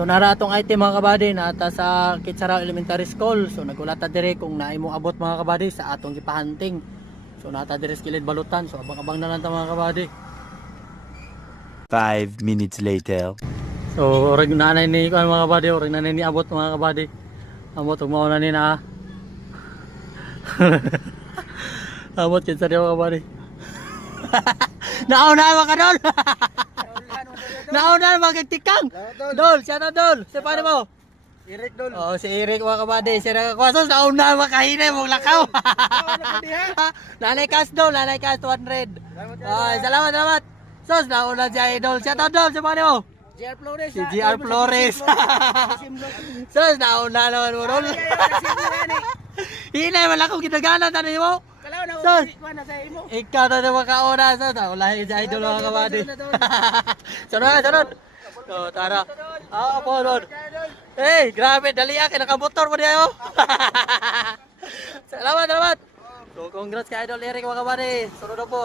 So nara atong item mga kabady na ata sa Kitsara Elementary School. So nagulata dire kung naay mo abot mga kabady sa atong gipahunting. So nata dire sa kilid balutan. So abang-abang na lang ta mga kabady. Five minutes later. So orag nanay ni kuan mga kabady, orag nanay ni abot mga kabady. Amot ug mao na ni na. abot kin sa diyo mga kabady. Nauna mga kadol. Nauna magtikang. Dol, siya na dol. Si paano mo? Eric Dol. Oh, si Eric mga kabady, siya nakakwasos, nauna makahinay mong lakaw. nanay kas dol, nanay kas 200. Oh, salamat, salamat. Sos, nauna si Idol. Siya to dol, si paano mo? JR Flores. Si GR Flores. Sos, nauna naman mo dol. Hinay, wala akong ginagana, tanay mo. Kalaw na Sir. ko na sa imo. Ikaw na naman kauna, sos. Wala si Idol mga kabady. Sunod, sunod. So, tara. Ah, po, Lord. Hey, grabe, dali akin, nakamotor mo niya, oh. salamat, salamat. So, congrats kay Idol Eric, mga kabady. Sunod na po.